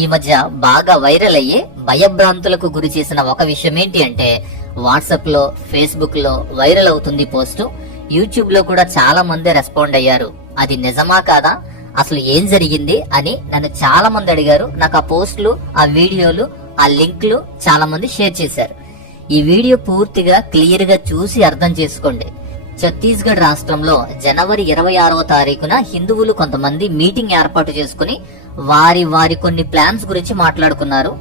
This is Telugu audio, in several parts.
ఈ మధ్య బాగా వైరల్ అయ్యి భయభ్రాంతులకు గురి చేసిన ఒక విషయం ఏంటి అంటే వాట్సాప్లో ఫేస్బుక్లో వైరల్ అవుతుంది పోస్ట్. యూట్యూబ్లో కూడా చాలా మంది రెస్పాండ్ అయ్యారు. అది నిజమా కాదా? అసలు ఏం జరిగింది అని నన్ను చాలా మంది అడిగారు. నాకు ఆ పోస్టులు ఆ వీడియోలు ఆ లింక్లు చాలా మంది షేర్ చేశారు. ఈ వీడియో పూర్తిగా క్లియర్గా చూసి అర్థం చేసుకోండి. ఛత్తీస్గఢ్ రాష్ట్రంలో జనవరి ఇరవై ఆరవ తారీఖున హిందువులు కొంతమంది మీటింగ్ ఏర్పాటు చేసుకుని వారి వారి కొన్ని ప్లాన్స్ గురించి మాట్లాడుకున్నారు.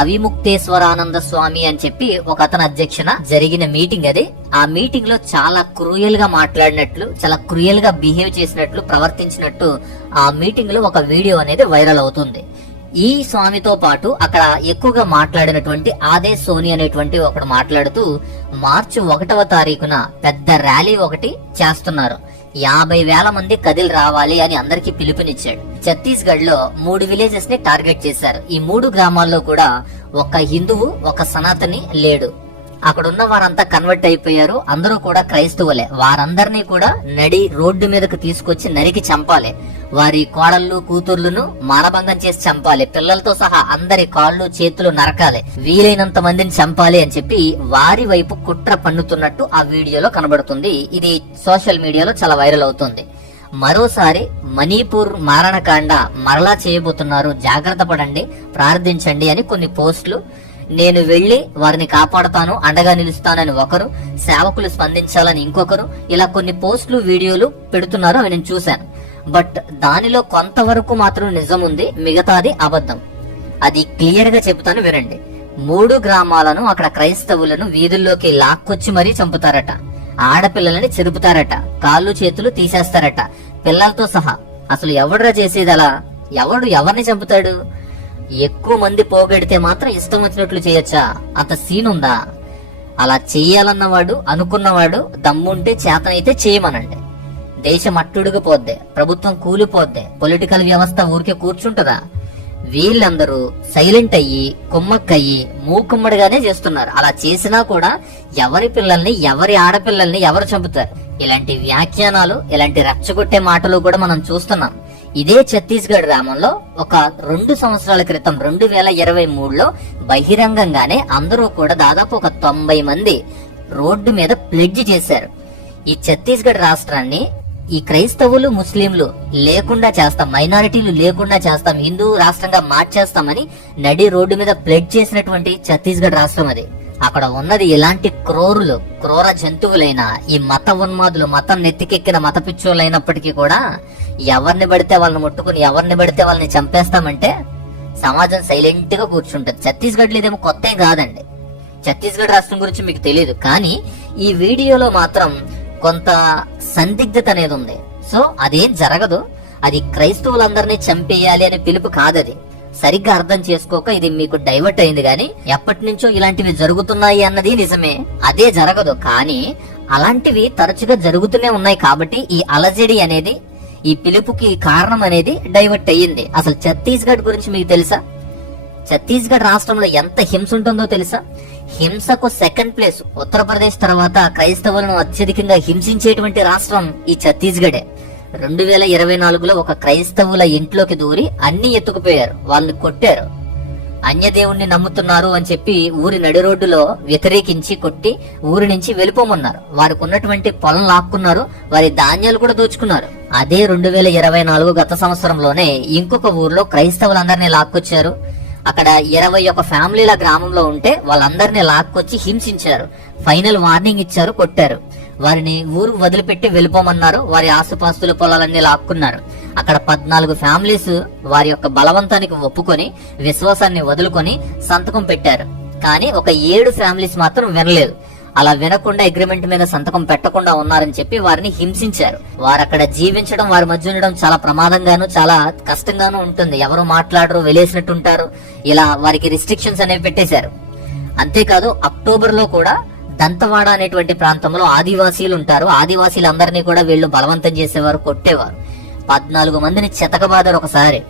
అవిముక్తేశ్వరానంద స్వామి అని చెప్పి ఒక అతని అధ్యక్షన జరిగిన మీటింగ్ అది. ఆ మీటింగ్లో చాలా క్రూయల్గా మాట్లాడినట్లు చాలా క్రూయల్గా బిహేవ్ చేసినట్లు ప్రవర్తించినట్టు ఆ మీటింగ్లో ఒక వీడియో అనేది వైరల్ అవుతుంది. ఈ స్వామితో పాటు అక్కడ ఎక్కువగా మాట్లాడినటువంటి ఆదే సోని అనేటువంటి ఒకడు మాట్లాడుతూ మార్చి ఒకటవ తారీఖున పెద్ద ర్యాలీ ఒకటి చేస్తున్నారు. యాభై వేల మంది కదిలి రావాలి అని అందరికి పిలుపునిచ్చాడు. ఛత్తీస్గఢ్లో మూడు విలేజెస్ని టార్గెట్ చేశారు. ఈ మూడు గ్రామాల్లో కూడా ఒక హిందువు ఒక సనాతని లేడు. అక్కడ ఉన్న వారంతా కన్వర్ట్ అయిపోయారు. అందరూ కూడా క్రైస్తవులే. వారందరినీ కూడా నడి రోడ్డు మీదకు తీసుకొచ్చి నరికి చంపాలి. వారి కోడళ్ళు కూతుర్లను మానభంగం చేసి చంపాలి. పిల్లలతో సహా అందరి కాళ్ళు చేతులు నరకాలి. వీలైనంత మందిని చంపాలి అని చెప్పి వారి వైపు కుట్ర పన్నుతున్నట్టు ఆ వీడియోలో కనబడుతుంది. ఇది సోషల్ మీడియాలో చాలా వైరల్ అవుతుంది. మరోసారి మణిపూర్ మారణకాండ మరలా చేయబోతున్నారు. జాగ్రత్త పడండి ప్రార్థించండి అని కొన్ని పోస్టులు నేను వెళ్ళి వారిని కాపాడతాను అండగా నిలుస్తానని ఒకరు సేవకులు స్పందించాలని ఇంకొకరు ఇలా కొన్ని పోస్టులు వీడియోలు పెడుతున్నారు అవి నేను చూశాను. బట్ దానిలో కొంతవరకు మాత్రం నిజం ఉంది మిగతాది అబద్ధం. అది క్లియర్గా చెబుతాను వినండి. మూడు గ్రామాలను అక్కడ క్రైస్తవులను వీధుల్లోకి లాక్కొచ్చి మరీ చంపుతారట. ఆడపిల్లలని చెరుపుతారట. కాళ్ళు చేతులు తీసేస్తారట. పిల్లలతో సహా. అసలు ఎవడురా చేసేది అలా? ఎవడు ఎవరిని చంపుతాడు? ఎక్కువ మంది పోగొడితే మాత్రం ఇష్టం వచ్చినట్లు చేయొచ్చా? అంత సీన్ ఉందా అలా చేయాలన్నవాడు అనుకున్నవాడు దమ్ముంటే చేతనైతే చేయమనండి. దేశం అట్టుడుగుపోద్ది ప్రభుత్వం కూలిపోద్ది పొలిటికల్ వ్యవస్థ ఊరికే కూర్చుంటుందా? వీళ్ళందరూ సైలెంట్ అయ్యి కుమ్మక్కయ్యి మూకుమ్మడిగానే చేస్తున్నారు. అలా చేసినా కూడా ఎవరి పిల్లల్ని ఎవరి ఆడపిల్లల్ని ఎవరు చంపుతారు? ఇలాంటి వ్యాఖ్యానాలు ఇలాంటి రెచ్చగొట్టే మాటలు కూడా మనం చూస్తున్నాం. ఇదే ఛత్తీస్గఢ్ గ్రామంలో ఒక రెండు సంవత్సరాల క్రితం రెండు వేల ఇరవై మూడులో బహిరంగంగానే అందరూ కూడా దాదాపు ఒక తొంభై మంది రోడ్డు మీద ప్లెడ్జ్ చేశారు. ఈ ఛత్తీస్గఢ్ రాష్ట్రాన్ని ఈ క్రైస్తవులు ముస్లింలు లేకుండా చేస్తాం మైనారిటీలు లేకుండా చేస్తాం హిందూ రాష్ట్రంగా మార్చేస్తామని నడి రోడ్డు మీద ప్లెడ్ చేసినటువంటి ఛత్తీస్గఢ్ రాష్ట్రం అది. అక్కడ ఉన్నది ఇలాంటి క్రోరులు క్రూర జంతువులైన ఈ మత ఉన్మాదులు మతం నెత్తికెక్కిన మత పిచ్చోళ్ళైనప్పటికీ కూడా ఎవరిని పడితే వాళ్ళని ముట్టుకుని ఎవరిని పడితే వాళ్ళని చంపేస్తామంటే సమాజం సైలెంట్గా కూర్చుంటుంది. ఛత్తీస్గఢ్ ఇదేమో కొత్త కాదండి. ఛత్తీస్గఢ్ రాష్ట్రం గురించి మీకు తెలియదు కానీ ఈ వీడియోలో మాత్రం కొంత సందిగ్ధత అనేది ఉంది. సో అదేం జరగదు. అది క్రైస్తవులందరినీ చంపేయాలి అనే పిలుపు కాదది. సరిగ్గా అర్థం చేసుకోక ఇది మీకు డైవర్ట్ అయింది కానీ ఎప్పటి నుంచో ఇలాంటివి జరుగుతున్నాయి అన్నది నిజమే. అదే జరగదు. కానీ అలాంటివి తరచుగా జరుగుతూనే ఉన్నాయి కాబట్టి ఈ అలజడి అనేది ఈ పిలుపుకి కారణం అనేది డైవర్ట్ అయ్యింది. అసలు ఛత్తీస్గఢ్ గురించి మీకు తెలుసా? ఛత్తీస్గఢ్ రాష్ట్రంలో ఎంత హింస ఉంటుందో తెలుసా? హింసకు సెకండ్ ప్లేస్ ఉత్తరప్రదేశ్ తర్వాత క్రైస్తవులను అత్యధికంగా హింసించేటువంటి రాష్ట్రం ఈ ఛత్తీస్గఢే. రెండు వేల ఇరవై నాలుగులో ఒక క్రైస్తవుల ఇంట్లోకి దూరి అన్ని ఎత్తుకుపోయారు. వాళ్ళని కొట్టారు. అన్యదేవుణ్ణి నమ్ముతున్నారు అని చెప్పి ఊరి నడి రోడ్డులో వ్యతిరేకించి కొట్టి ఊరి నుంచి వెళ్ళిపోమన్నారు. వారికి ఉన్నటువంటి పొలం లాక్కున్నారు. వారి ధాన్యాలు కూడా దోచుకున్నారు. అదే రెండు వేల ఇరవై నాలుగు గత సంవత్సరంలోనే ఇంకొక ఊర్లో క్రైస్తవులందరినీ లాక్కొచ్చారు. అక్కడ ఇరవై ఒక ఫ్యామిలీల గ్రామంలో ఉంటే వాళ్ళందరినీ లాక్కొచ్చి హింసించారు. ఫైనల్ వార్నింగ్ ఇచ్చారు కొట్టారు. వారిని ఊరు వదిలిపెట్టి వెళ్ళిపోమన్నారు. వారి ఆసుపాస్తుల పొలాలన్నీ లాక్కున్నారు. అక్కడ పద్నాలుగు ఫ్యామిలీస్ వారి యొక్క బలవంతానికి ఒప్పుకొని విశ్వాసాన్ని వదులుకొని సంతకం పెట్టారు. కానీ ఒక ఏడు ఫ్యామిలీస్ మాత్రం వినలేదు. అలా వినకుండా అగ్రిమెంట్ మీద సంతకం పెట్టకుండా ఉన్నారని చెప్పి వారిని హింసించారు. వారు అక్కడ జీవించడం వారి మధ్య ఉండడం చాలా ప్రమాదంగాను చాలా కష్టంగాను ఉంటుంది. ఎవరు మాట్లాడరు వెలేసినట్టు ఉంటారు ఇలా వారికి రిస్ట్రిక్షన్స్ అనేవి పెట్టేశారు. అంతేకాదు అక్టోబర్లో కూడా దంతవాడ అనేటువంటి ప్రాంతంలో ఆదివాసీలు ఉంటారు ఆదివాసీలందరినీ కూడా వీళ్ళు బలవంతం చేసేవారు కొట్టేవారు. పద్నాలుగు మందిని చెతకబాదారు ఒకసారి.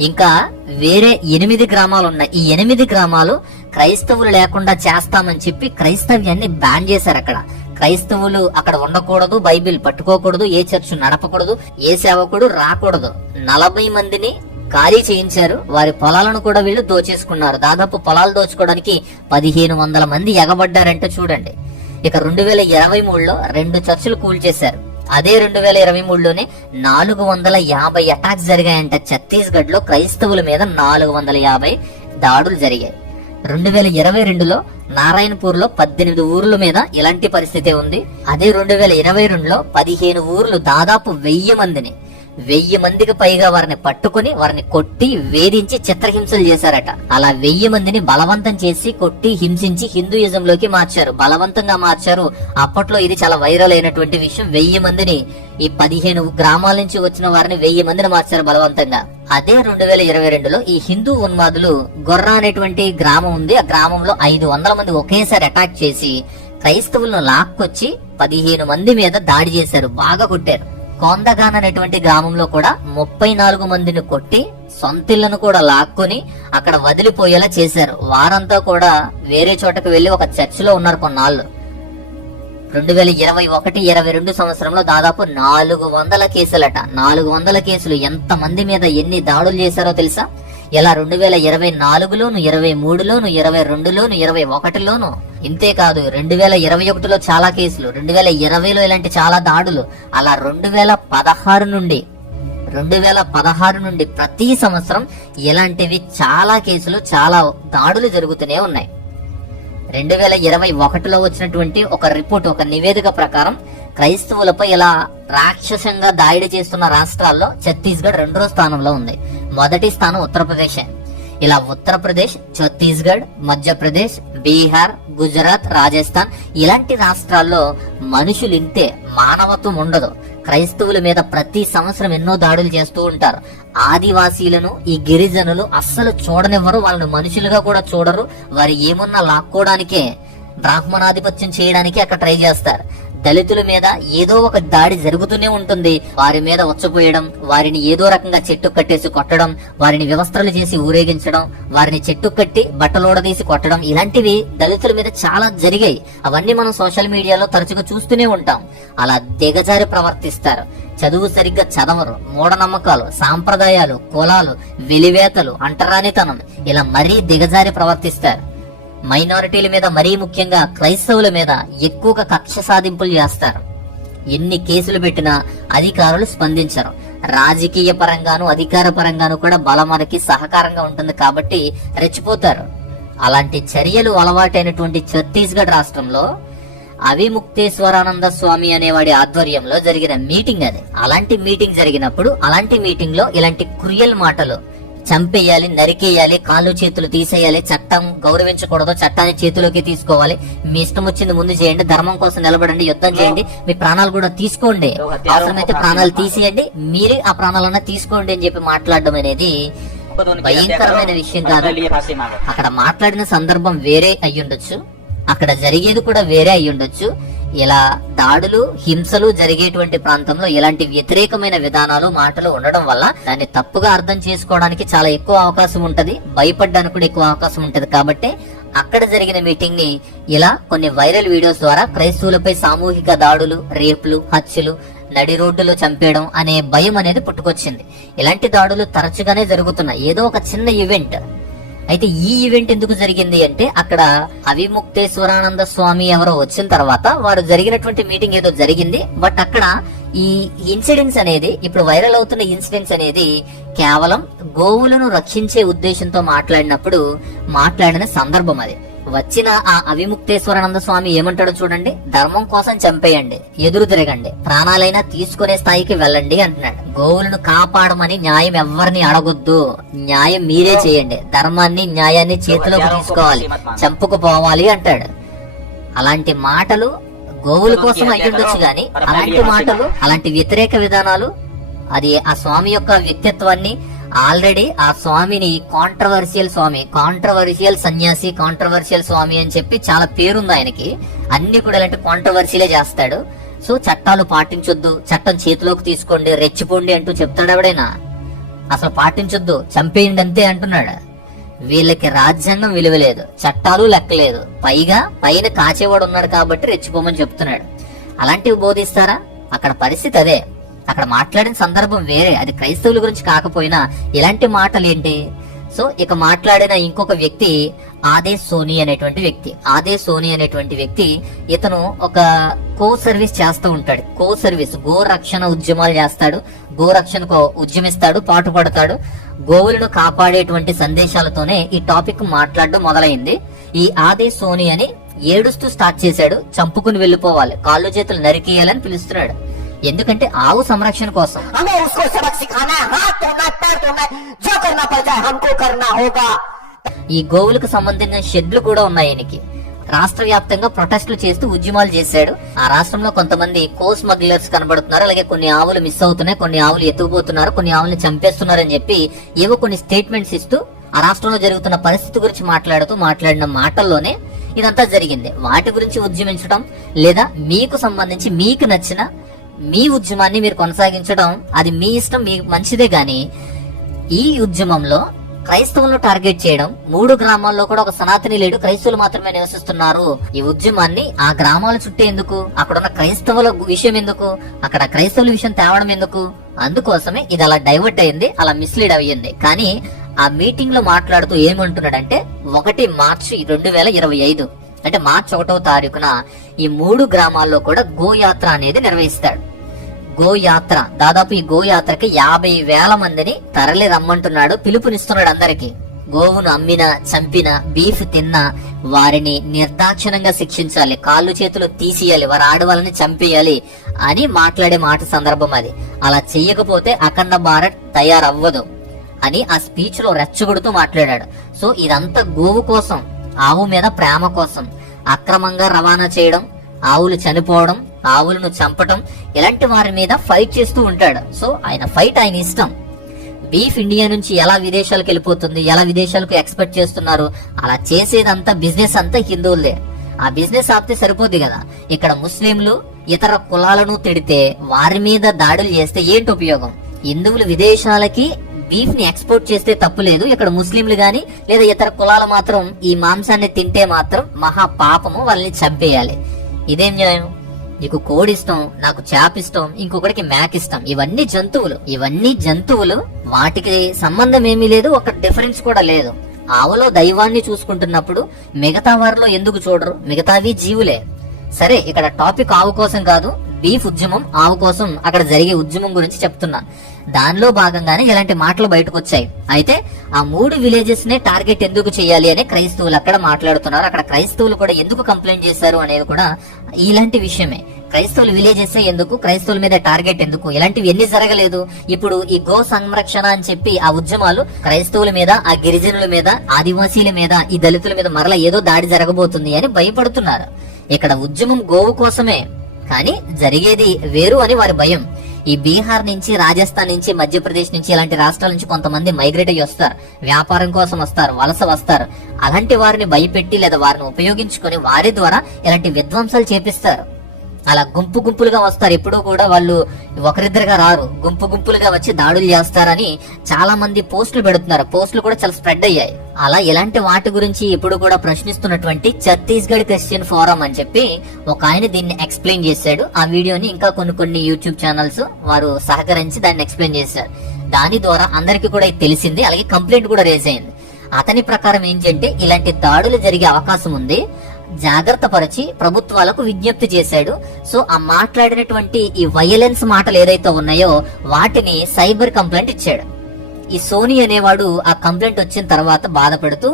ఇంకా వేరే ఎనిమిది గ్రామాలు ఉన్నాయి ఈ ఎనిమిది గ్రామాలు క్రైస్తవులు లేకుండా చేస్తామని చెప్పి క్రైస్తవ్యాన్ని బ్యాన్ చేశారు అక్కడ. క్రైస్తవులు అక్కడ ఉండకూడదు బైబిల్ పట్టుకోకూడదు ఏ చర్చ్ నడపకూడదు ఏ సేవకుడు రాకూడదు. నలభై మందిని ఖాళీ చేయించారు. వారి పొలాలను కూడా వీళ్ళు దోచేసుకున్నారు. దాదాపు పొలాలు దోచుకోవడానికి పదిహేను వందల మంది ఎగబడ్డారంటే చూడండి. ఇక రెండు వేల ఇరవై మూడులో రెండు చర్చిలు కూల్చేశారు అదే రెండు వేల ఇరవై మూడులోనే నాలుగు వందల యాభై అటాక్స్ జరిగాయంట. ఛత్తీస్గఢ్లో క్రైస్తవుల మీద నాలుగు వందల యాభై దాడులు జరిగాయి. రెండు వేల ఇరవై రెండులో నారాయణపూర్లో పద్దెనిమిది ఊర్ల మీద ఇలాంటి పరిస్థితి ఉంది. అదే రెండు వేల ఇరవై రెండులో పదిహేను ఊర్లు దాదాపు వెయ్యి మందిని వెయ్యి మందికి పైగా వారిని పట్టుకుని వారిని కొట్టి వేధించి చిత్రహింసలు చేశారట. అలా వెయ్యి మందిని బలవంతం చేసి కొట్టి హింసించి హిందూయిజం లోకి మార్చారు. బలవంతంగా మార్చారు. అప్పట్లో ఇది చాలా వైరల్ అయినటువంటి విషయం. వెయ్యి మందిని ఈ పదిహేను గ్రామాల నుంచి వచ్చిన వారిని వెయ్యి మందిని మార్చారు బలవంతంగా. అదే రెండు వేల ఇరవై రెండులో ఈ హిందూ ఉన్మాదులు గొర్ర అనేటువంటి గ్రామం ఉంది. ఆ గ్రామంలో ఐదు వందల మంది ఒకేసారి అటాక్ చేసి క్రైస్తవులను లాక్కొచ్చి పదిహేను మంది మీద దాడి చేశారు. బాగా కొట్టారు. కొందగాన్ అనేటువంటి గ్రామంలో కూడా ముప్పై నాలుగు మందిని కొట్టి సొంతిళ్ళను కూడా లాక్కొని అక్కడ వదిలిపోయేలా చేశారు. వారంతా కూడా వేరే చోటకు వెళ్ళి ఒక చర్చిలో ఉన్నారు కొన్నాళ్ళు. రెండు వేల ఇరవై ఒకటి ఇరవై రెండు సంవత్సరంలో దాదాపు నాలుగు వందల కేసులట. నాలుగు వందల కేసులు ఎంత మంది మీద ఎన్ని దాడులు చేశారో తెలుసా? ఇలా రెండు వేల ఇరవై నాలుగులోను ఇరవై మూడులోను ఇరవై రెండులోను ఇరవై ఒకటిలోను? ఇంతేకాదు రెండు వేల ఇరవై ఒకటిలో చాలా కేసులు రెండు వేల ఇరవైలో ఇలాంటి చాలా దాడులు. అలా రెండు వేల పదహారు నుండి రెండు వేల పదహారు నుండి ప్రతి సంవత్సరం ఇలాంటివి చాలా కేసులు చాలా దాడులు జరుగుతూనే ఉన్నాయి. రెండు వేల ఇరవై ఒకటిలో వచ్చినటువంటి ఒక రిపోర్ట్ ఒక నివేదిక ప్రకారం క్రైస్తవులపై ఇలా రాక్షసంగా దాడి చేస్తున్న రాష్ట్రాల్లో ఛత్తీస్గఢ్ రెండో స్థానంలో ఉంది. మొదటి స్థానం ఉత్తరప్రదేశ్. ఇలా ఉత్తరప్రదేశ్ ఛత్తీస్గఢ్ మధ్యప్రదేశ్ బీహార్ గుజరాత్ రాజస్థాన్ ఇలాంటి రాష్ట్రాల్లో మనుషులు ఇంతే మానవత్వం ఉండదు. క్రైస్తవుల మీద ప్రతి సంవత్సరం ఎన్నో దాడులు చేస్తూ ఉంటారు. ఆదివాసీలను ఈ గిరిజనులు అస్సలు చూడనివ్వరు వాళ్ళని మనుషులుగా కూడా చూడరు. వారు ఏమున్నా లాక్కోవడానికే బ్రాహ్మణాధిపత్యం చేయడానికి అక్కడ ట్రై చేస్తారు. దళితుల మీద ఏదో ఒక దాడి జరుగుతూనే ఉంటుంది. వారి మీద వచ్చపోయడం వారిని ఏదో రకంగా చెట్టు కట్టేసి కొట్టడం వారిని వ్యవస్థలు చేసి ఊరేగించడం వారిని చెట్టు కట్టి బట్టలోడదీసి కొట్టడం ఇలాంటివి దళితుల మీద చాలా జరిగాయి. అవన్నీ మనం సోషల్ మీడియాలో తరచుగా చూస్తూనే ఉంటాం. అలా దిగజారి ప్రవర్తిస్తారు. చదువు సరిగ్గా చదవరు. మూఢనమ్మకాలు సాంప్రదాయాలు కులాలు వెలివేతలు అంటరానితనం ఇలా మరీ దిగజారి ప్రవర్తిస్తారు. మైనారిటీల మీద మరీ ముఖ్యంగా క్రైస్తవుల మీద ఎక్కువగా కక్ష సాధింపులు చేస్తారు. ఎన్ని కేసులు పెట్టినా అధికారులు స్పందించరు. రాజకీయ పరంగాను అధికార పరంగాను కూడా బలమనకి సహకారంగా ఉంటుంది కాబట్టి రెచ్చిపోతారు. అలాంటి చర్యలు అలవాటైనటువంటి ఛత్తీస్గఢ్ రాష్ట్రంలో అవిముక్తేశ్వరానంద స్వామి అనేవాడి ఆధ్వర్యంలో జరిగిన మీటింగ్ అది. అలాంటి మీటింగ్ జరిగినప్పుడు అలాంటి మీటింగ్లో ఇలాంటి క్రియల్ మాటలు చంపేయాలి నరికేయాలి కాళ్ళు చేతులు తీసేయాలి చట్టం గౌరవించకూడదు చట్టాన్ని చేతిలోకి తీసుకోవాలి. మీ ఇష్టం వచ్చింది ముందు చేయండి ధర్మం కోసం నిలబడండి యుద్ధం చేయండి మీ ప్రాణాలు కూడా తీసుకోండి. అవసరమైతే ప్రాణాలు తీసేయండి మీరే ఆ ప్రాణాలన్నా తీసుకోండి అని చెప్పి మాట్లాడడం అనేది భయంకరమైన విషయం కాదు. అక్కడ మాట్లాడిన సందర్భం వేరే అయ్యుండొచ్చు. అక్కడ జరిగేది కూడా వేరే అయ్యుండొచ్చు. ఇలా దాడులు హింసలు జరిగేటువంటి ప్రాంతంలో ఇలాంటి వ్యతిరేకమైన విధానాలు మాటలు ఉండడం వల్ల దాన్ని తప్పుగా అర్థం చేసుకోవడానికి చాలా ఎక్కువ అవకాశం ఉంటది. భయపడ్డానికి కూడా ఎక్కువ అవకాశం ఉంటది. కాబట్టి అక్కడ జరిగిన మీటింగ్ని ఇలా కొన్ని వైరల్ వీడియోస్ ద్వారా క్రైస్తవులపై సామూహిక దాడులు రేపులు హత్యలు నడి రోడ్డులో చంపేయడం అనే భయం అనేది పుట్టుకొచ్చింది. ఇలాంటి దాడులు తరచుగానే జరుగుతున్నాయి. ఏదో ఒక చిన్న ఈవెంట్ అయితే ఈ ఈవెంట్ ఎందుకు జరిగింది అంటే అక్కడ అవిముక్తేశ్వరానంద స్వామి ఎవరో వచ్చిన తర్వాత వారు జరిగినటువంటి మీటింగ్ ఏదో జరిగింది. బట్ అక్కడ ఈ ఇన్సిడెంట్స్ అనేది ఇప్పుడు వైరల్ అవుతున్న ఇన్సిడెంట్స్ అనేది కేవలం గోవులను రక్షించే ఉద్దేశంతో మాట్లాడినప్పుడు మాట్లాడిన సందర్భం అది. వచ్చిన ఆ అవిముక్తేశ్వరానంద స్వామి ఏమంటాడో చూడండి. ధర్మం కోసం చంపేయండి. ఎదురు తిరగండి. ప్రాణాలైనా తీసుకునే స్థాయికి వెళ్ళండి అంటున్నాడు. గోవులను కాపాడమని న్యాయం ఎవరిని అడగొద్దు. న్యాయం మీరే చేయండి. ధర్మాన్ని న్యాయాన్ని చేతిలోకి తీసుకోవాలి. చంపుకుపోవాలి అంటాడు. అలాంటి మాటలు గోవుల కోసం అయ్యుండొచ్చు గాని అలాంటి మాటలు అలాంటి వ్యతిరేక విధానాలు అది ఆ స్వామి యొక్క వ్యక్తిత్వాన్ని ఆల్రెడీ ఆ స్వామిని కాంట్రవర్షియల్ స్వామి కాంట్రవర్షియల్ సన్యాసి కాంట్రవర్షియల్ స్వామి అని చెప్పి చాలా పేరుంది ఆయనకి. అన్ని కూడా ఇలాంటి కాంట్రవర్షియలే చేస్తాడు. సో చట్టాలు పాటించొద్దు. చట్టం చేతిలోకి తీసుకోండి రెచ్చిపోండి అంటూ చెప్తాడు ఎవడైనా. అసలు పాటించొద్దు చంపేయండి అంతే అంటున్నాడు. వీళ్ళకి రాజ్యాంగం విలువ లేదు చట్టాలు లెక్కలేదు. పైగా పైన కాచేవాడు ఉన్నాడు కాబట్టి రెచ్చిపోమని చెప్తున్నాడు. అలాంటివి బోధిస్తారా? అక్కడ పరిస్థితి అదే. అక్కడ మాట్లాడిన సందర్భం వేరే. అది క్రైస్తవుల గురించి కాకపోయినా ఇలాంటి మాటలు ఏంటి సో ఇక మాట్లాడిన ఇంకొక వ్యక్తి ఆదే సోని అనేటువంటి వ్యక్తి. ఆదే సోని అనేటువంటి వ్యక్తి ఇతను ఒక కో సర్వీస్ చేస్తూ ఉంటాడు. కో సర్వీస్ గో రక్షణ ఉద్యమాలు చేస్తాడు. గో రక్షణకు ఉద్యమిస్తాడు పాటుపడతాడు గోవులను కాపాడేటువంటి సందేశాలతోనే ఈ టాపిక్ మాట్లాడడం మొదలైంది. ఈ ఆదే సోని అని ఏడుస్తూ స్టార్ట్ చేశాడు. చంపుకుని వెళ్ళిపోవాలి. కాళ్ళు చేతులు నరికేయాలని పిలుస్తున్నాడు. ఎందుకంటే ఆవు సంరక్షణ కోసం. ఈ గోవులకు సంబంధించిన షెడ్లు కూడా ఉన్నాయి ఆయనకి రాష్ట్ర వ్యాప్తంగా ప్రొటెస్టులు చేస్తూ ఉద్యమాలు చేశాడు. ఆ రాష్ట్రంలో కొంతమంది కోస్ మగ్లర్స్ కనబడుతున్నారు. అలాగే కొన్ని ఆవులు మిస్ అవుతున్నాయి కొన్ని ఆవులు ఎత్తుకుపోతున్నారు కొన్ని ఆవులు చంపేస్తున్నారని చెప్పి ఏవో కొన్ని స్టేట్మెంట్స్ ఇస్తూ ఆ రాష్ట్రంలో జరుగుతున్న పరిస్థితి గురించి మాట్లాడుతూ మాట్లాడిన మాటల్లోనే ఇదంతా జరిగింది. వాటి గురించి ఉద్యమించడం లేదా మీకు సంబంధించి మీకు నచ్చిన మీ ఉద్యమాన్ని మీరు కొనసాగించడం అది మీ ఇష్టం మీకు మంచిదే కానీ ఈ ఉద్యమంలో క్రైస్తవులను టార్గెట్ చేయడం మూడు గ్రామాల్లో కూడా ఒక సనాతని లేడు క్రైస్తవులు మాత్రమే నివసిస్తున్నారు. ఈ ఉద్యమాన్ని ఆ గ్రామాల చుట్టూ ఎందుకు? అక్కడ ఉన్న క్రైస్తవుల విషయం ఎందుకు? అక్కడ క్రైస్తవుల విషయం తేవడం ఎందుకు? అందుకోసమే ఇది అలా డైవర్ట్ అయింది అలా మిస్లీడ్ అయ్యింది. కానీ ఆ మీటింగ్లో మాట్లాడుతూ ఏమంటున్నాడంటే ఒకటి మార్చి రెండు వేల ఇరవై ఐదు. అంటే మార్చి ఒకటో తారీఖున ఈ మూడు గ్రామాల్లో కూడా గోయాత్ర అనేది నిర్వహిస్తాడు. గోయాత్ర దాదాపు ఈ గోయాత్రకి యాభై వేల మందిని తరలి రమ్మంటున్నాడు పిలుపునిస్తున్నాడు అందరికి. గోవును అమ్మిన చంపిన బీఫ్ తిన్న వారిని నిర్దాక్షిణంగా శిక్షించాలి కాళ్ళు చేతులు తీసియాలి వారి ఆడవాళ్ళని చంపేయాలి అని మాట్లాడే మాట సందర్భం అది. అలా చెయ్యకపోతే అఖండ భారత్ తయారవ్వదు అని ఆ స్పీచ్లో రెచ్చగొడుతూ మాట్లాడాడు. సో ఇదంతా గోవు కోసం. ఆవు మీద ప్రేమ కోసం అక్రమంగా రవాణా చేయడం ఆవులు చనిపోవడం ఆవులను చంపటం ఇలాంటి వారి మీద ఫైట్ చేస్తూ ఉంటాడు. సో ఆయన ఫైట్ ఆయన ఇష్టం. బీఫ్ ఇండియా నుంచి ఎలా విదేశాలకు వెళ్ళిపోతుంది ఎలా విదేశాలకు ఎక్స్పెక్ట్ చేస్తున్నారు అలా చేసేదంతా బిజినెస్ అంతా హిందువులదే. ఆ బిజినెస్ ఆపితే సరిపోద్ది కదా. ఇక్కడ ముస్లింలు ఇతర కులాలను తిడితే వారి మీద దాడులు చేస్తే ఏంటి ఉపయోగం? హిందువులు విదేశాలకి బీఫ్ని ఎక్స్పోర్ట్ చేస్తే తప్పు లేదు. ఇక్కడ ముస్లింలు గాని లేదా ఇతర కులాలు మాత్రం ఈ మాంసాన్ని తింటే మాత్రం మహా పాపము వాళ్ళని చంపేయాలి. ఇదేం న్యాయం? నీకు కోడి ఇష్టం నాకు చేప ఇష్టం ఇంకొకటికి మేక ఇష్టం. ఇవన్నీ జంతువులు. ఇవన్నీ జంతువులు వాటికి సంబంధం ఏమీ లేదు ఒక డిఫరెన్స్ కూడా లేదు. ఆవులో దైవాన్ని చూసుకుంటున్నప్పుడు మిగతా వారిలో ఎందుకు చూడరు? మిగతావి జీవులే. సరే ఇక్కడ టాపిక్ ఆవు కోసం కాదు బీఫ్ ఉద్యమం ఆవు కోసం అక్కడ జరిగే ఉద్యమం గురించి చెప్తున్నా. దానిలో భాగంగానే ఇలాంటి మాటలు బయటకు వచ్చాయి అయితే ఆ మూడు విలేజెస్ నే టార్గెట్ ఎందుకు చేయాలి అని క్రైస్తవులు అక్కడ మాట్లాడుతున్నారు. అక్కడ క్రైస్తవులు కూడా ఎందుకు కంప్లైంట్ చేశారు అనేది కూడా ఇలాంటి విషయమే. క్రైస్తవులు విలేజెస్ ఎందుకు? క్రైస్తవుల మీద టార్గెట్ ఎందుకు? ఇలాంటివి ఎన్ని జరగలేదు? ఇప్పుడు ఈ గో సంరక్షణ అని చెప్పి ఆ ఉద్యమాలు క్రైస్తవుల మీద ఆ గిరిజనుల మీద ఆదివాసీల మీద ఈ దళితుల మీద మరలా ఏదో దాడి జరగబోతుంది అని భయపడుతున్నారు. ఇక్కడ ఉద్యమం గోవు కోసమే. కానీ జరిగేది వేరు అని వారి భయం. ఈ బీహార్ నుంచి రాజస్థాన్ నుంచి మధ్యప్రదేశ్ నుంచి ఇలాంటి రాష్ట్రాల నుంచి కొంతమంది మైగ్రేట్ అయ్యి వస్తారు. వ్యాపారం కోసం వస్తారు వలస వస్తారు. అలాంటి వారిని భయపెట్టి లేదా వారిని ఉపయోగించుకొని వారి ద్వారా ఇలాంటి విధ్వంసాలు చేపిస్తారు. అలా గుంపు గుంపులుగా వస్తారు. ఎప్పుడూ కూడా వాళ్ళు ఒకరిద్దరుగా రారు. గుంపు గుంపులుగా వచ్చి దాడులు చేస్తారని చాలా మంది పోస్టులు పెడుతున్నారు. పోస్టులు కూడా చాలా స్ప్రెడ్ అయ్యాయి. అలా ఇలాంటి వాటి గురించి ఇప్పుడు కూడా ప్రశ్నిస్తున్నటువంటి ఛత్తీస్గఢ్ క్రిస్టియన్ ఫోరం అని చెప్పి ఒక ఆయన దీన్ని ఎక్స్ప్లెయిన్ చేశాడు. ఆ వీడియోని ఇంకా కొన్ని కొన్ని యూట్యూబ్ ఛానల్స్ వారు సహకరించి దాన్ని ఎక్స్ప్లెయిన్ చేశారు. దాని ద్వారా అందరికీ కూడా ఇది తెలిసింది. అలాగే కంప్లైంట్ కూడా రేజ్ అయింది. అతని ప్రకారం ఏంటంటే ఇలాంటి దాడులు జరిగే అవకాశం ఉంది. జాగ్రత్త పరిచి ప్రభుత్వాలకు విజ్ఞప్తి చేశాడు. సో ఆ మాట్లాడినటువంటి ఈ వయలెన్స్ మాటలు ఏదైతే ఉన్నాయో వాటిని సైబర్ కంప్లైంట్ ఇచ్చాడు. ఈ సోనీ అనేవాడు ఆ కంప్లైంట్ వచ్చిన తర్వాత బాధపడుతూ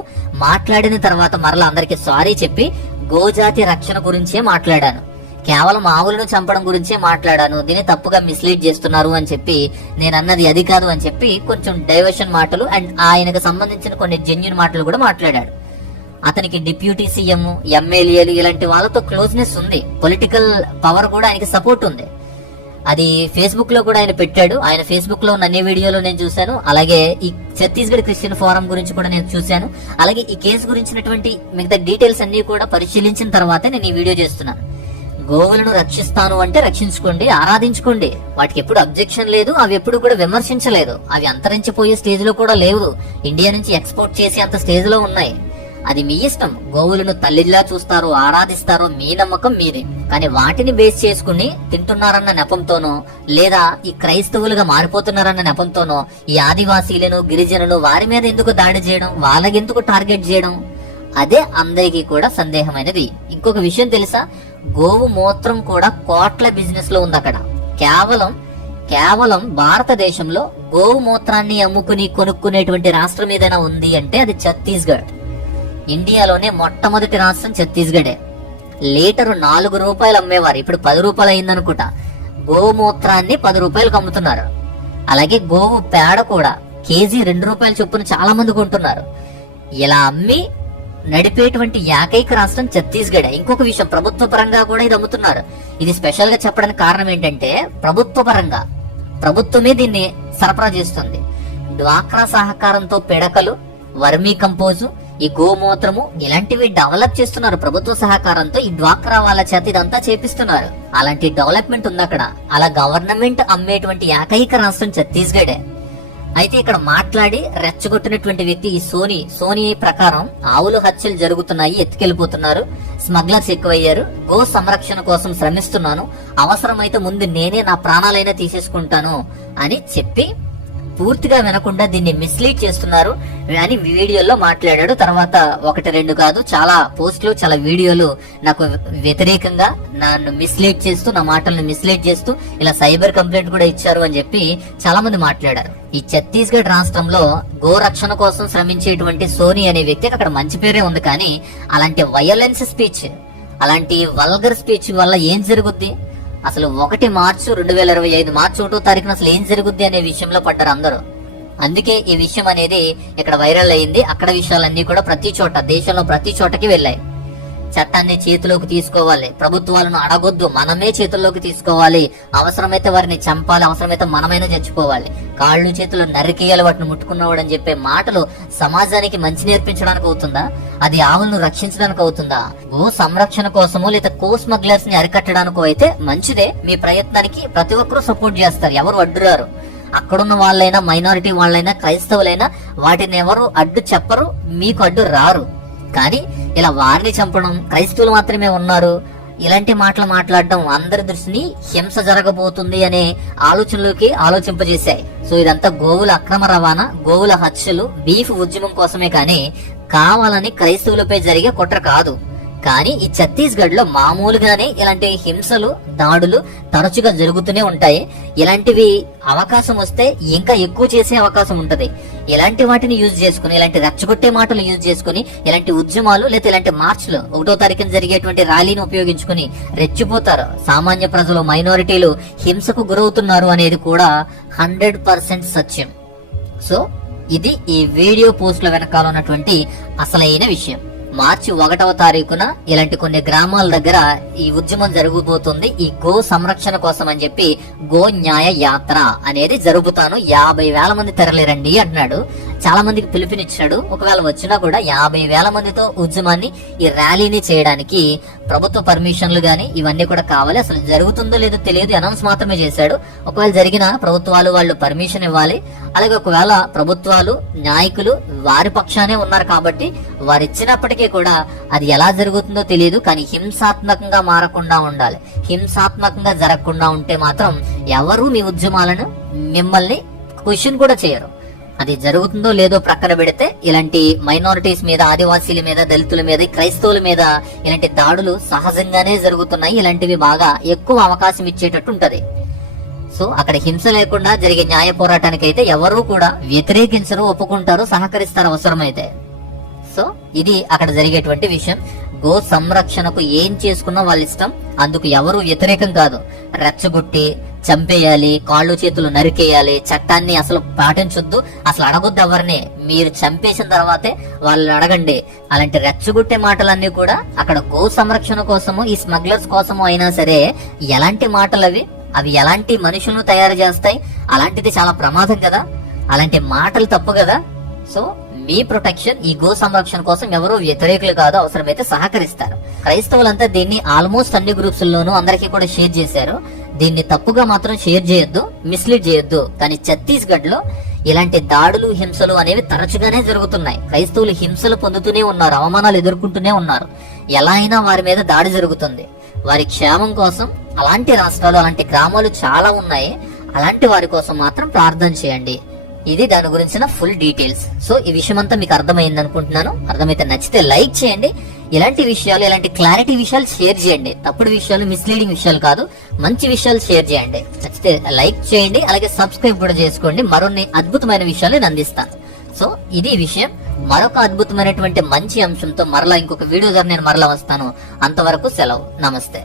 మాట్లాడిన తర్వాత మరలా అందరికి సారీ చెప్పి గోజాతి రక్షణ గురించే మాట్లాడాను. కేవలం ఆవులను చంపడం గురించే మాట్లాడాను. దీన్ని తప్పుగా మిస్లీడ్ చేస్తున్నారు అని చెప్పి నేను అన్నది అది కాదు అని చెప్పి కొంచెం డైవర్షన్ మాటలు అండ్ ఆయనకు సంబంధించిన కొన్ని జెన్యున్ మాటలు కూడా మాట్లాడాడు. అతనికి డిప్యూటీ సీఎం ఎమ్మెల్యేలు ఇలాంటి వాళ్ళతో క్లోజ్నెస్ ఉంది. పొలిటికల్ పవర్ కూడా ఆయనకి సపోర్ట్ ఉంది. అది ఫేస్బుక్లో కూడా ఆయన పెట్టాడు. ఆయన ఫేస్బుక్లో ఉన్న అన్ని వీడియోలు నేను చూశాను. అలాగే ఈ ఛత్తీస్గఢ్ క్రిస్టియన్ ఫోరం గురించి కూడా నేను చూశాను. అలాగే ఈ కేసు గురించినటువంటి మిగతా డీటెయిల్స్ అన్ని కూడా పరిశీలించిన తర్వాతే నేను ఈ వీడియో చేస్తున్నాను. గోవులను రక్షిస్తాను అంటే రక్షించుకోండి ఆరాధించుకోండి. వాటికి ఎప్పుడు అబ్జెక్షన్ లేదు అవి ఎప్పుడు కూడా విమర్శించలేదు. అవి అంతరించిపోయే స్టేజ్లో కూడా లేవు. ఇండియా నుంచి ఎక్స్పోర్ట్ చేసే అంత స్టేజ్లో ఉన్నాయి. అది మీ ఇష్టం. గోవులను తల్లిలా చూస్తారో ఆరాధిస్తారో మీ నమ్మకం మీదే. కానీ వాటిని బేస్ చేసుకుని తింటున్నారన్న నెపంతోనో లేదా ఈ క్రైస్తవులుగా మారిపోతున్నారన్న నెపంతోనో ఈ ఆదివాసీలను గిరిజనులు వారి మీద ఎందుకు దాడి చేయడం? వాళ్ళకెందుకు టార్గెట్ చేయడం? అదే అందరికీ కూడా సందేహమైనది. ఇంకొక విషయం తెలుసా? గోవు మూత్రం కూడా కోట్ల బిజినెస్లో ఉంది అక్కడ కేవలం కేవలం భారతదేశంలో గోవు మూత్రాన్ని అమ్ముకుని కొనుక్కునేటువంటి రాష్ట్రం ఏదైనా ఉంది అంటే అది ఛత్తీస్గఢ్. ఇండియాలోనే మొట్టమొదటి రాష్ట్రం ఛత్తీస్గఢే. లీటరు నాలుగు రూపాయలు అమ్మేవారు. ఇప్పుడు పది రూపాయలు అయిందనుకుంటా. గోమూత్రాన్ని పది రూపాయలకు అమ్ముతున్నారు. అలాగే గోవు పేడ కూడా కేజీ రెండు రూపాయల చొప్పున చాలా మంది కొంటున్నారు. ఇలా అమ్మి నడిపేటువంటి ఏకైక రాష్ట్రం ఛత్తీస్గఢ్. ఇంకొక విషయం ప్రభుత్వ పరంగా కూడా ఇది అమ్ముతున్నారు. ఇది స్పెషల్గా చెప్పడానికి కారణం ఏంటంటే ప్రభుత్వ పరంగా. ప్రభుత్వమే దీన్ని సరఫరా చేస్తుంది. డ్వాక్రా సహకారంతో పిడకలు వర్మీ కంపోజు ఈ గోమూత్రము ఇలాంటివి డెవలప్ చేస్తున్నారు. ప్రభుత్వ సహకారంతో ఈ డ్వాక్రా వాళ్ళ చేత ఇదంతా చేపిస్తున్నారు. అలాంటి డెవలప్మెంట్ ఉంది అక్కడ. అలా గవర్నమెంట్ అమ్మేటువంటి ఏకైక రాష్ట్రం ఛత్తీస్గఢే. అయితే ఇక్కడ మాట్లాడి రెచ్చగొట్టినటువంటి వ్యక్తి ఈ సోనీ. సోనీ ప్రకారం ఆవులు హత్యలు జరుగుతున్నాయి ఎత్తుకెళ్ళిపోతున్నారు స్మగ్లర్స్ ఎక్కువయ్యారు. గో సంరక్షణ కోసం శ్రమిస్తున్నాను. అవసరమైతే ముందు నేనే నా ప్రాణాలైనా తీసేసుకుంటాను అని చెప్పి పూర్తిగా వినకుండా దీన్ని మిస్లీడ్ చేస్తున్నారు అని వీడియోలో మాట్లాడాడు. తర్వాత ఒకటి రెండు కాదు చాలా పోస్టులు చాలా వీడియోలు నాకు వ్యతిరేకంగా నన్ను మిస్లీడ్ చేస్తూ నా మాటలను మిస్లీడ్ చేస్తూ ఇలా సైబర్ కంప్లైంట్ కూడా ఇచ్చారు అని చెప్పి చాలా మంది మాట్లాడారు. ఈ ఛత్తీస్గఢ్ రాష్ట్రంలో గోరక్షణ కోసం శ్రమించేటువంటి సోని అనే వ్యక్తికి అక్కడ మంచి పేరే ఉంది. కానీ అలాంటి వయలెన్స్ స్పీచ్ అలాంటి వల్గర్ స్పీచ్ వల్ల ఏం జరుగుద్ది? అసలు ఒకటి మార్చు రెండు వేల ఇరవై ఐదు మార్చి ఒకటో తారీఖున అసలు ఏం జరుగుద్ది అనే విషయంలో పడ్డారు అందరూ. అందుకే ఈ విషయం అనేది ఇక్కడ వైరల్ అయింది. అక్కడ విషయాలన్నీ కూడా ప్రతి చోట దేశంలో ప్రతి చోటకి వెళ్ళాయి. చట్టాన్ని చేతిలోకి తీసుకోవాలి. ప్రభుత్వాలను అడగొద్దు. మనమే చేతుల్లోకి తీసుకోవాలి. అవసరమైతే వారిని చంపాలి. అవసరమైతే మనమైనా చచ్చిపోవాలి. కాళ్ళు చేతులు నరికేయాలి. వాటిని ముట్టుకున్నవాడు అని చెప్పే మాటలు సమాజానికి మంచి నేర్పించడానికి అవుతుందా? అది ఆవులను రక్షించడానికి అవుతుందా? భూ సంరక్షణ కోసమో లేదా కో స్మగ్లర్స్ని అరికట్టడానికో అయితే మంచిదే. మీ ప్రయత్నానికి ప్రతి ఒక్కరూ సపోర్ట్ చేస్తారు. ఎవరు అడ్డురారు? అక్కడున్న వాళ్ళైనా మైనారిటీ వాళ్ళైనా క్రైస్తవులైనా వాటిని ఎవరు అడ్డు చెప్పరు. మీకు అడ్డు రారు. కానీ ఇలా వారిని చంపడం క్రైస్తవులు మాత్రమే ఉన్నారు. ఇలాంటి మాటలు మాట్లాడడం అందరి దృష్టిని హింస జరగబోతుంది అనే ఆలోచనలోకి ఆలోచింపజేశాయి. సో ఇదంతా గోవుల అక్రమ రవాణా గోవుల హత్యలు బీఫ్ ఉద్యమం కోసమే కానీ కావాలని క్రైస్తవులపై జరిగే కుట్ర కాదు. కానీ ఈ ఛత్తీస్గఢ్లో మామూలుగానే ఇలాంటి హింసలు దాడులు తరచుగా జరుగుతూనే ఉంటాయి. ఇలాంటివి అవకాశం వస్తే ఇంకా ఎక్కువ చేసే అవకాశం ఉంటది. ఇలాంటి వాటిని యూజ్ చేసుకుని ఇలాంటి రెచ్చగొట్టే మాటలు యూజ్ చేసుకుని ఇలాంటి ఉద్యమాలు లేదా ఇలాంటి మార్చ్లు ఒకటో తారీఖున జరిగేటువంటి ర్యాలీని ఉపయోగించుకుని రెచ్చిపోతారు. సామాన్య ప్రజలు మైనారిటీలు హింసకు గురవుతున్నారు అనేది కూడా హండ్రెడ్ పర్సెంట్ సత్యం. సో ఇది ఈ వీడియో పోస్ట్ల వెనకాల ఉన్నటువంటి అసలైన విషయం. మార్చి ఒకటవ తారీఖున ఇలాంటి కొన్ని గ్రామాల దగ్గర ఈ ఉద్యమం జరగబోతుంది. ఈ గో సంరక్షణ కోసం అని చెప్పి గో న్యాయ యాత్ర అనేది జరుపుతాను. యాభై వేల మంది తెరలేరండి అంటున్నాడు. చాలా మందికి పిలుపునిచ్చాడు. ఒకవేళ వచ్చినా కూడా యాభై వేల మందితో ఉద్యమాన్ని ఈ ర్యాలీని చేయడానికి ప్రభుత్వ పర్మిషన్లు గాని ఇవన్నీ కూడా కావాలి. అసలు జరుగుతుందో లేదో తెలియదు. అనౌన్స్ మాత్రమే చేశాడు. ఒకవేళ జరిగిన ప్రభుత్వాలు వాళ్ళు పర్మిషన్ ఇవ్వాలి. అలాగే ఒకవేళ ప్రభుత్వాలు నాయకులు వారి పక్షానే ఉన్నారు కాబట్టి వారు ఇచ్చినప్పటికీ కూడా అది ఎలా జరుగుతుందో తెలియదు. కానీ హింసాత్మకంగా మారకుండా ఉండాలి. హింసాత్మకంగా జరగకుండా ఉంటే మాత్రం ఎవరు మీ ఉద్యమాలను మిమ్మల్ని క్వశ్చన్ కూడా చేయరు. అది జరుగుతుందో లేదో ప్రక్కన పెడితే ఇలాంటి మైనారిటీస్ మీద ఆదివాసీల మీద దళితుల మీద క్రైస్తవుల మీద ఇలాంటి దాడులు సహజంగానే జరుగుతున్నాయి. ఇలాంటివి బాగా ఎక్కువ అవకాశం ఇచ్చేటట్టు ఉంటది. సో అక్కడ హింస లేకుండా జరిగే న్యాయ పోరాటానికి అయితే ఎవరు కూడా వ్యతిరేకించరు ఒప్పుకుంటారు సహకరిస్తారు అవసరమైతే. సో ఇది అక్కడ జరిగేటువంటి విషయం. గో సంరక్షణకు ఏం చేసుకున్నా వాళ్ళ ఇష్టం. అందుకు ఎవరు వ్యతిరేకం కాదు. రెచ్చగొట్టి చంపేయాలి కాళ్ళు చేతులు నరికేయాలి చట్టాన్ని అసలు పాటించొద్దు. అసలు అడగొద్దు ఎవరిని. మీరు చంపేసిన తర్వాతే వాళ్ళని అడగండి. అలాంటి రెచ్చగొట్టే మాటలన్నీ కూడా అక్కడ గో సంరక్షణ కోసము ఈ స్మగ్లర్స్ కోసము అయినా సరే ఎలాంటి మాటలు అవి అవి ఎలాంటి మనుషులను తయారు చేస్తాయి? అలాంటిది చాలా ప్రమాదం కదా. అలాంటి మాటలు తప్పు కదా. సో మీ ప్రొటెక్షన్ ఈ గో సంరక్షణ కోసం ఎవరు వ్యతిరేకులు కాదు అవసరమైతే సహకరిస్తారు. క్రైస్తవులంతా దీన్ని ఆల్మోస్ట్ అన్ని గ్రూప్స్ లోనూ అందరికీ కూడా షేర్ చేశారు. దీన్ని తప్పుగా మాత్రం షేర్ చేయొద్దు మిస్లీడ్ చేయొద్దు. కానీ ఛత్తీస్గఢ్లో ఇలాంటి దాడులు హింసలు అనేవి తరచుగానే జరుగుతున్నాయి. క్రైస్తవులు హింసలు పొందుతూనే ఉన్నారు అవమానాలు ఎదుర్కొంటూనే ఉన్నారు. ఎలా అయినా వారి మీద దాడి జరుగుతుంది. వారి క్షేమం కోసం అలాంటి రాష్ట్రాలు అలాంటి గ్రామాలు చాలా ఉన్నాయి. అలాంటి వారి కోసం మాత్రం ప్రార్థన చేయండి. ఇది దాని గురించిన ఫుల్ డీటెయిల్స్. సో ఈ విషయం అంతా మీకు అర్థమైంది అనుకుంటున్నాను అర్థమైతే నచ్చితే లైక్ చేయండి. ఇలాంటి విషయాలు ఇలాంటి క్లారిటీ విషయాలు షేర్ చేయండి. తప్పుడు విషయాలు మిస్లీడింగ్ విషయాలు కాదు. మంచి విషయాలు షేర్ చేయండి. నచ్చితే లైక్ చేయండి. అలాగే సబ్స్క్రైబ్ కూడా చేసుకోండి. మరిన్ని అద్భుతమైన విషయాలు నేను అందిస్తాను. సో ఇది విషయం. మరొక అద్భుతమైనటువంటి మంచి అంశంతో మరలా ఇంకొక వీడియో ద్వారా నేను మరలా వస్తాను. అంతవరకు సెలవు. నమస్తే.